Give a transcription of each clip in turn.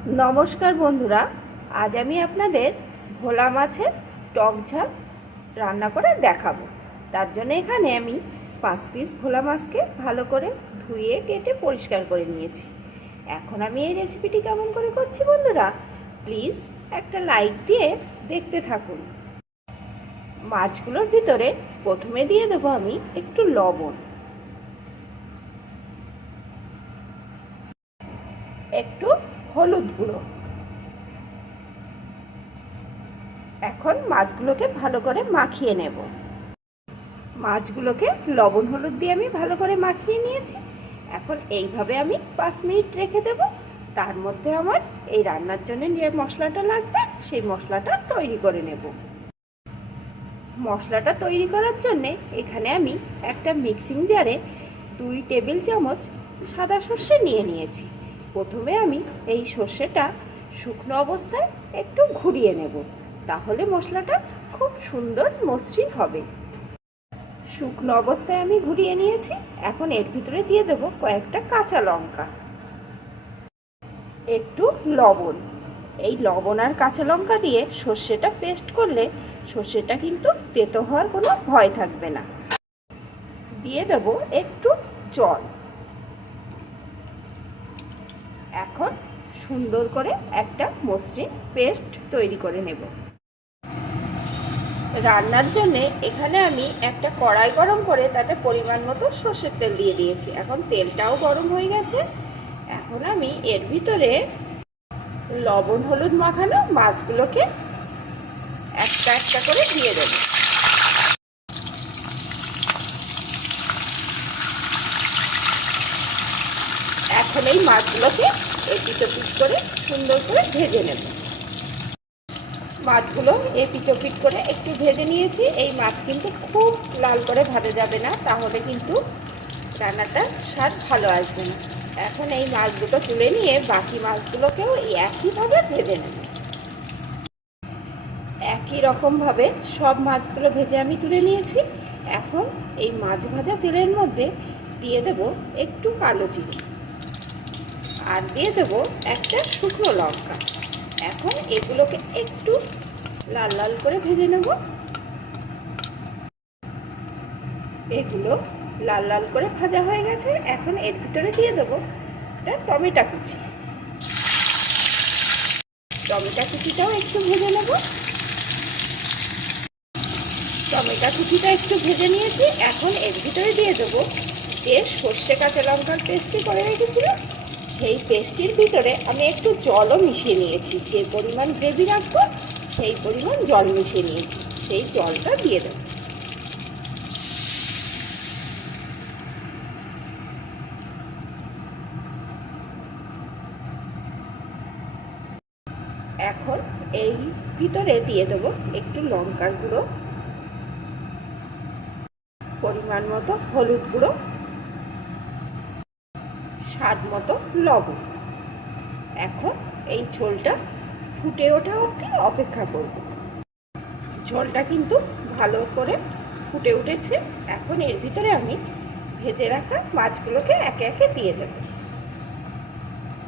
নমস্কার বন্ধুরা, আজ আমি আপনাদের ভোলা মাছের টক ঝাল রান্না করে দেখাবো। তার জন্য এখানে আমি পাঁচ পিস ভোলা মাছকে ভালো করে ধুয়ে, কেটে পরিষ্কার করে নিয়েছি। এখন আমি এই রেসিপিটি কেমন করে করছি বন্ধুরা প্লিজ একটা লাইক দিয়ে দেখতে থাকুন। মাছগুলোর ভিতরে প্রথমে দিয়ে দেবো আমি একটু লবণ। একটু হলুদ গুঁড়ো এখন মাছগুলোকে ভালো করে মাখিয়ে নেব। মাছগুলোকে লবণ হলুদ দিয়ে আমি ভালো করে মাখিয়ে নিয়েছি। এখন এইভাবে আমি পাঁচ মিনিট রেখে দেব। তার মধ্যে আমার এই রান্নার জন্য যে মশলাটা লাগবে, সেই মশলাটা তৈরি করে নেব। মশলাটা তৈরি করার জন্যে এখানে আমি একটা মিক্সিং জারে দুই টেবিল চামচ সাদা সর্ষে নিয়ে নিয়েছি। প্রথমে আমি এই সর্ষেটা শুকনো অবস্থায় একটু ঘুরিয়ে নেব। তাহলে মশলাটা খুব সুন্দর মসৃণ হবে। শুকনো অবস্থায় আমি ঘুরিয়ে নিয়েছি। এখন এর ভিতরে দিয়ে দেবো কয়েকটা কাঁচা লঙ্কা। একটু লবণ। এই লবণ আর কাঁচা লঙ্কা দিয়ে সর্ষেটা পেস্ট করলে সর্ষেটা কিন্তু তেতো হওয়ার কোনো ভয় থাকবে না। দিয়ে দেব একটু জল। এখন সুন্দর করে একটা মসৃণ পেস্ট তৈরি করে নেব। রান্নার জন্য এখানে আমি একটা কড়াই গরম করে তাতে পরিমাণ মতো সর্ষের তেল দিয়ে দিয়েছি। এখন তেলটাও গরম হয়ে গেছে। এখন আমি এর ভিতরে লবণ, হলুদ মাখানো মাছগুলোকে একটা একটা করে দিয়ে দেবো। এখন এই মাছগুলোকে এপিট ওপিট করে সুন্দর করে ভেজে নেব। মাছগুলো এপিট ওপিট করে একটু ভেজে নিয়েছি। এই মাছ কিন্তু খুব লাল করে ভাজা যাবে না, তাহলে কিন্তু রান্নাটা স্বাদ ভালো আসবে না। এখন এই মাছগুলো তুলে নিয়ে বাকি মাছগুলোকেও একইভাবে ভেজে নেব। একই রকমভাবে সব মাছগুলো ভেজে আমি তুলে নিয়েছি। এখন এই মাছ ভাজা তেলের মধ্যে দিয়ে দেব একটু কালো জিরে আর দিয়ে দেবো একটা শুকনো লঙ্কা। এখন এগুলোকে একটু লাল লাল করে ভেজে নেব। এগুলো লাল লাল করে ভাজা হয়ে গেছে। এখন এর ভিতরে দিয়ে দেবো একটা টমেটো কুচি। টমেটো কুচিটাও একটু ভেজে নেব। টমেটো কুচিটা একটু ভেজে নিয়েছি। এখন এর ভিতরে দিয়ে দেবো যে সর্ষে কাঁচা লঙ্কার পেস্টটি করে রেখেছিলাম। সেই পেস্টির ভিতরে আমি একটু জলও মিশিয়ে নিয়েছি। যে পরিমাণ গ্রেভি রাখব, সেই পরিমাণ জল মিশিয়ে নিয়েছি। সেই জলটা দিয়ে দেবো। এখন এই ভিতরে দিয়ে দেবো একটু লঙ্কার গুঁড়ো, পরিমাণ মতো হলুদ গুঁড়ো। স্বাদ মতো লবণ। এখন এই ঝোলটা ফুটে ওঠা অবধি অপেক্ষা করব। ঝোলটা কিন্তু ভালো করে ফুটে উঠেছে। এখন এর ভিতরে আমি ভেজে রাখা মাছগুলোকে একে একে দিয়ে দেব।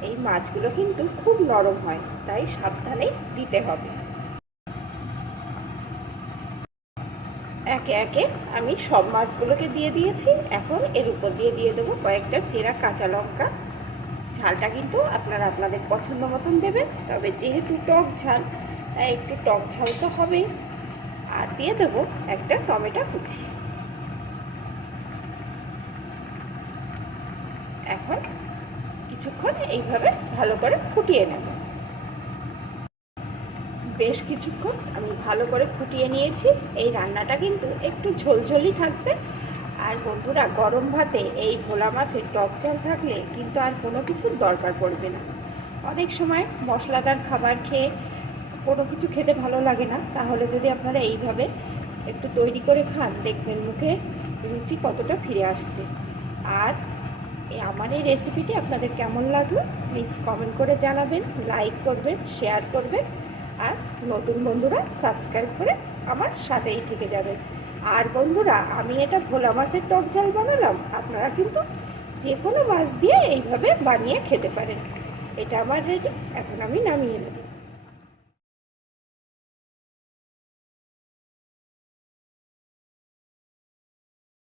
এই মাছগুলো কিন্তু খুব নরম হয়, তাই সাবধানেই দিতে হবে। একে একে আমি সব মাছগুলোকে দিয়ে দিয়েছি। এখন এর উপর দিয়ে দিয়ে দেবো কয়েকটা চেরা কাঁচা লঙ্কা। ঝালটা কিন্তু আপনারা আপনাদের পছন্দ মতন দেবেন, তবে যেহেতু টক ঝাল, তাই একটু টক ঝাল তো হবেই। আর দিয়ে দেবো একটা টমেটো কুচি। এখন কিছুক্ষণ এইভাবে ভালো করে ফুটিয়ে নেব। বেশ কিছুক্ষণ আমি ভালো করে ফুটিয়ে নিয়েছি। এই রান্নাটা কিন্তু একটু ঝোলঝোলই থাকবে। আর বন্ধুরা, গরম ভাতে এই ভোলা মাছের টক চাল থাকলে কিন্তু আর কোনো কিছুর দরকার পড়বে না। অনেক সময় মশলাদার খাবার খেয়ে কোনো কিছু খেতে ভালো লাগে না। তাহলে যদি আপনারা এইভাবে একটু তৈরি করে খান, দেখবেন মুখে রুচি কতটা ফিরে আসছে। আর আমার এই রেসিপিটি আপনাদের কেমন লাগল? প্লিজ কমেন্ট করে জানাবেন লাইক করবেন শেয়ার করবেন। আর নতুন বন্ধুরা সাবস্ক্রাইব করে আমার সাথেই থেকে যাবেন আর বন্ধুরা, আমি এটা ভোলা মাছের টক ঝাল বানালাম। আপনারা কিন্তু যে কোনো মাছ দিয়ে এইভাবে বানিয়ে খেতে পারেন। এটা আমার রেডি এখন আমি নামিয়ে নেব।